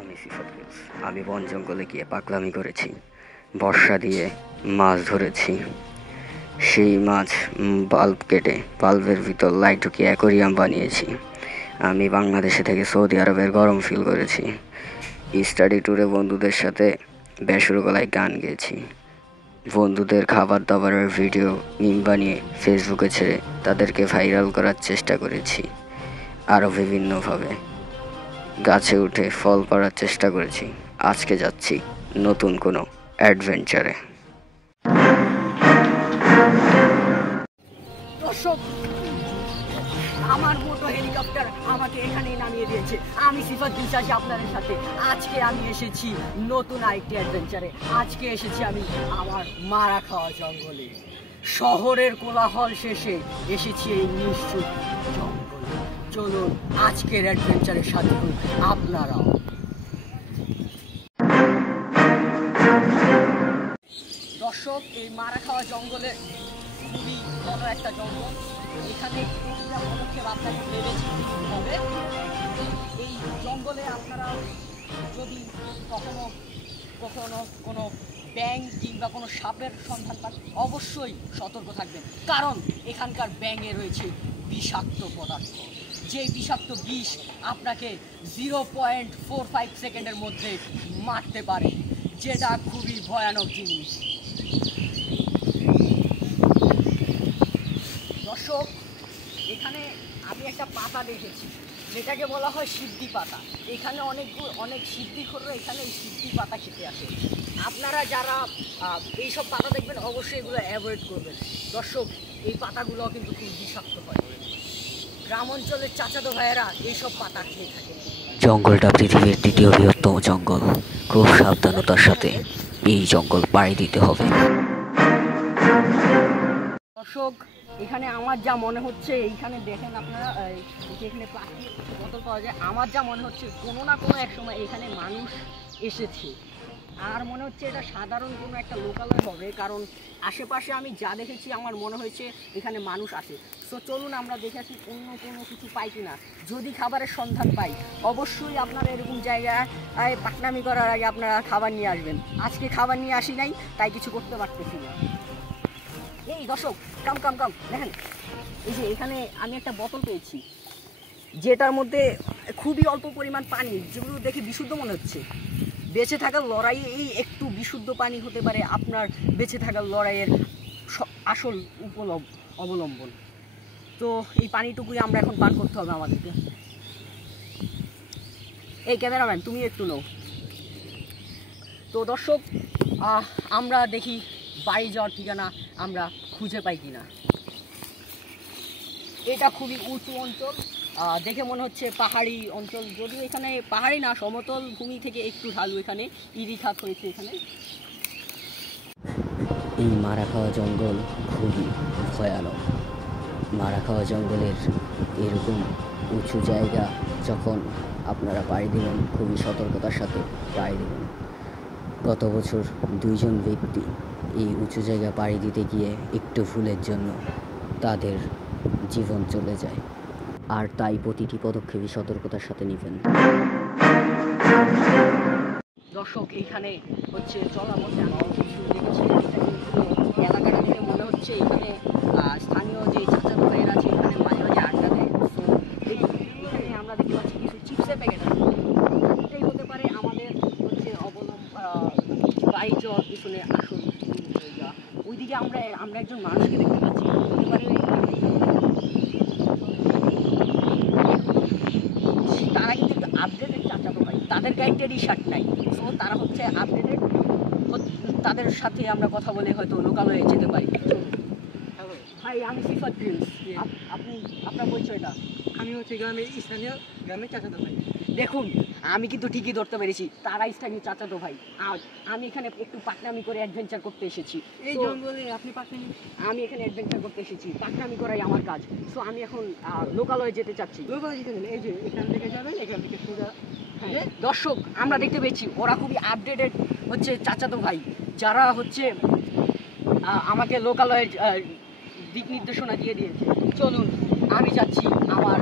আমি সিফাত প্রিন্স। আমি বন জঙ্গলে গিয়ে পাগলামি করেছি, বর্ষা দিয়ে মাছ ধরেছি। সেই মাছ বাল্ব কেটে বাল্বের ভিতর লাইট ঢুকিয়ে অ্যাকোরিয়াম বানিয়েছি। আমি বাংলাদেশে থেকে সৌদি আরবের গরম ফিল করেছি। স্টাডি ট্যুরে বন্ধুদের সাথে বেসুরো গলায় গান গেয়েছি। বন্ধুদের খাবার দাবারের ভিডিও মিম বানিয়ে ফেসবুকে ছেড়ে তাদেরকে ভাইরাল করার চেষ্টা করেছি। আরও বিভিন্নভাবে গাছে উঠে ফল পাড়ার চেষ্টা করেছি। আজকে যাচ্ছি নতুন কোনো অ্যাডভেঞ্চারে। দর্শক, আমার মোটো হেলিকপ্টার আমাকে এখানেই নামিয়ে দিয়েছে। আমি সিফাত প্রিন্স আছি আপনাদের সাথে। আজকে আমি এসেছি নতুন আরেকটি অ্যাডভেঞ্চারে। আজকে এসেছি আমি আমার মারা খাওয়া জঙ্গলে। শহরের কোলাহল শেষে এসেছি এই নিশ্চুপ জঙ্গলে। চলুন আজকের অ্যাডভেঞ্চারের সাথে হন আপনারাও। দর্শক, এই মারা খাওয়া জঙ্গলে খুবই বড় একটা জঙ্গল। এখানে প্রতিটা পদক্ষেপ আপনাকে ভেবেছি হবে। এই জঙ্গলে আপনারা যদি কখনো কখনো কোনো ব্যাঙ কিংবা কোনো সাপের সন্ধান পান, অবশ্যই সতর্ক থাকবেন, কারণ এখানকার ব্যাঙে রয়েছে বিষাক্ত পদার্থ। যে বিষাক্ত বিষ আপনাকে 0.45 সেকেন্ডের মধ্যে মারতে পারে, যেটা খুবই ভয়ানক জিনিস। দর্শক, এখানে আমি একটা পাতা দেখেছি, যেটাকে বলা হয় সিদ্ধি পাতা। এখানে অনেক সিদ্ধিখোররা এখানে এই সিদ্ধি পাতা খেতে আসে। আপনারা যারা এইসব পাতা দেখবেন, অবশ্যই এগুলো অ্যাভয়েড করবেন। দর্শক, এই পাতাগুলো কিন্তু খুব বিষাক্ত হয়। গ্রাম অঞ্চলের চাচাতো ভাইয়েরা এইসব পাতা খেয়ে থাকে। জঙ্গলটা পৃথিবীর দ্বিতীয় বৃহত্তম জঙ্গল। খুব সাবধানতার সাথে এই জঙ্গল পাড়ি দিতে হবে। দর্শক, এখানে আমার যা মনে হচ্ছে, এইখানে দেখেন আপনারা এখানে প্লাস্টিক বোতল পাওয়া যায়। আমার যা মনে হচ্ছে, কোনো না কোনো এক সময় এখানে মানুষ এসেছে। আর মনে হচ্ছে এটা সাধারণ কোনো একটা লোকালয় হবে, কারণ আশেপাশে আমি যা দেখেছি আমার মনে হয়েছে এখানে মানুষ আছে। সো চলুন আমরা দেখেছি অন্য কোনো কিছু পাই কিনা। যদি খাবারের সন্ধান পাই, অবশ্যই আপনারা এরকম জায়গায় পাকনামি করার আগে আপনারা খাবার নিয়ে আসবেন। আজকে খাবার নিয়ে আসি নাই, তাই কিছু করতে পারতেছি না। এই দর্শক, কাম দেখেন, এই যে এখানে আমি একটা বোতল পেয়েছি, যেটার মধ্যে খুবই অল্প পরিমাণ পানি, যেগুলো দেখে বিশুদ্ধ মনে হচ্ছে। বেঁচে থাকার লড়াইয়ে এই একটু বিশুদ্ধ পানি হতে পারে আপনার বেঁচে থাকার লড়াইয়ের আসল অবলম্বন। তো এই পানিটুকুই আমরা এখন পান করতে হবে আমাদেরকে। এই ক্যামেরাম্যান, তুমি একটু নাও। তো দর্শক, আমরা দেখি বাড়ি যাওয়ার ঠিকানা আমরা খুঁজে পাই কিনা। এটা খুবই উঁচু অঞ্চল, দেখে মনে হচ্ছে পাহাড়ি অঞ্চল। যদিও এখানে পাহাড়ি না, সমতল ভূমি থেকে একটু ঢালু। এখানে ইরিখাত হয়েছে। এখানে এই মারা খাওয়া জঙ্গল খুবই ভয়ানক। মারা খাওয়া জঙ্গলের এরকম উঁচু জায়গা যখন আপনারা পাড়ি দেবেন, খুবই সতর্কতার সাথে পাড়ি দেবেন। গত বছর 2 জন ব্যক্তি এই উঁচু জায়গা পাড়ি দিতে গিয়ে একটু ভুলের জন্য তাদের জীবন চলে যায়। আর তাই প্রতিটি পদক্ষেপই সতর্কতার সাথে নেবেন। দর্শক, এইখানে হচ্ছে চলার মধ্যে আমি কিছু দেখেছি। এলাকাটা থেকে মনে হচ্ছে এখানে স্থানীয় যে চাচাতো ভাইয়েরা আছে, এখানে মাঝে মাঝে আড্ডা দেয়। তো এখানে আমরা দেখতে পাচ্ছি কিছু চিপসের প্যাকেট আছে। এটাই হতে পারে আমাদের হচ্ছে বাড়ি যাওয়ার পিছনে আসল জায়গা। ওইদিকে আমরা একজন মানুষকে দেখতে পাচ্ছি। হতে পারে তারা কিন্তু আপডেটেড চাচাতো ভাই, তাদের গায়ে টি শার্ট নাই। সো তারা হচ্ছে আপডেটেড। তাদের সাথে আমরা কথা বলে হয়তো লোকালয়ে যেতে পারি। হ্যালো ভাই, আমি সিফাত প্রিন্স। আপনি, আপনার পরিচয়টা? আমি হচ্ছে গ্রামের চাচাতো ভাই। দেখুন, আমি কিন্তু ঠিকই ধরতে পেরেছি, তারা স্থানীয় চাচাতো ভাই। আমি এখানে একটু পাকনামি করে অ্যাডভেঞ্চার করতে এসেছি। এই জঙ্গলে আপনি পাকনামি? আমি এখানে অ্যাডভেঞ্চার করতে এসেছি, পাকনামি করাই আমার কাজ। সো আমি এখন লোকালয়ে যেতে চাচ্ছি। লোকালয়ে যেতে গেলে এই যে এখান থেকে যাবেন, এখান থেকে সোজা। হ্যাঁ দর্শক, আমরা দেখতে পেয়েছি ওরা খুবই আপডেটেড হচ্ছে চাচাতো ভাই, যারা হচ্ছে আমাকে লোকালয়ের দিক নির্দেশনা দিয়ে দিয়েছে। চলুন আমি যাচ্ছি আমার